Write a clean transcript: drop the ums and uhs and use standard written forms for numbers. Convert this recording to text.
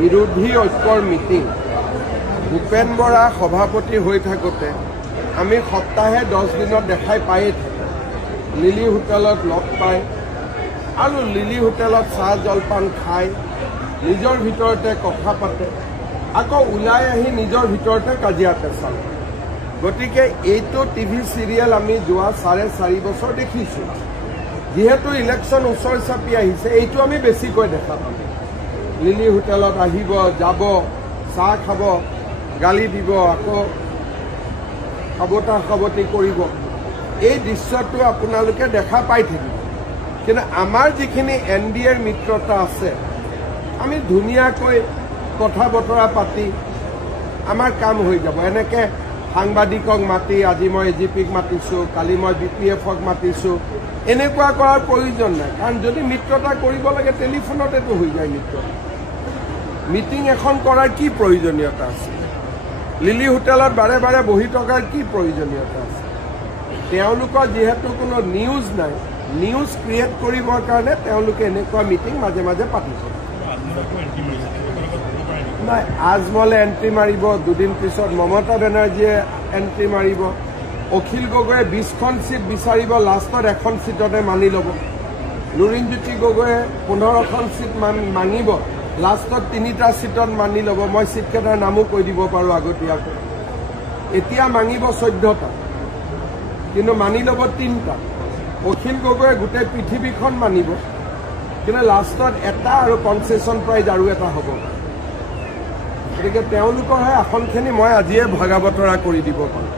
বিৰোধী ঐক্যৰ মিটিং ভূপেন বৰা সভাপতি হৈ থাকোঁতে আমি সপ্তাহে 10 দিনত দেখাই পায়ে থাকোঁ। লিলি হোটেলত লগ পায় আৰু লিলি হোটেলত চাহ জলপান খায়, নিজৰ ভিতৰতে কথা পাতে, আকৌ ওলাই আহি নিজৰ ভিতৰতে কাজিয়া পেচাল। গতিকে এইটো টিভি চিৰিয়েল আমি যোৱা 4.5 বছৰ দেখিছোঁ। যেহেতু ইলেকশ্যন ওচৰ চাপি আহিছে, এইটো আমি বেছিকৈ দেখা পাম। লিলি হোটেলত আহিব, যাব, চাহ খাব, গালি দিব, আকৌ সাৱতা-সাৱতি কৰিব। এই দৃশ্যটো আপোনালোকে দেখা পাই থাকিব। কিন্তু আমাৰ যিখিনি NDAৰ মিত্ৰতা আছে, আমি ধুনীয়াকৈ কথা বতৰা পাতি আমাৰ কাম হৈ যাব। এনেকৈ সাংবাদিকক মাতি, আজি মই AGPক মাতিছোঁ, কালি মই BPFক মাতিছোঁ, এনেকুৱা কৰাৰ প্ৰয়োজন নাই। কাৰণ যদি মিত্ৰতা কৰিব লাগে টেলিফোনতেতো হৈ যায় মিত্ৰতা। মিটিং এখন কৰাৰ কি প্ৰয়োজনীয়তা আছে? লিলি হোটেলত বাৰে বাৰে বহি থকাৰ কি প্ৰয়োজনীয়তা আছে? তেওঁলোকৰ যিহেতু কোনো নিউজ নাই, নিউজ ক্ৰিয়েট কৰিবৰ কাৰণে তেওঁলোকে এনেকুৱা মিটিং মাজে মাজে পাতি থাকে। নাই, আজমলে এণ্ট্ৰি মাৰিব, দুদিন পিছত মমতা বেনাৰ্জীয়ে এণ্ট্ৰি মাৰিব, অখিল গগৈয়ে 20খন চিট বিচাৰিব, লাষ্টত এখন চিটতে মানি ল'ব। লুৰিণজ্যোতি গগৈয়ে 15খন চিট মাঙিব, লাষ্টত 3টা চিটত মানি ল'ব। মই চিটকেইটাৰ নামো কৈ দিব পাৰোঁ আগতীয়াকৈ। এতিয়া মাঙিব 14টা, কিন্তু মানি ল'ব 3টা। অখিল গগৈয়ে গোটেই পৃথিৱীখন মানিব, কিন্তু লাষ্টত এটা আৰু কনচেশ্যন প্ৰাইজ আৰু এটা হ'ব। গতিকে তেওঁলোকৰহে আসনখিনি মই আজিয়ে ভগা বতৰা কৰি দিব পাৰোঁ।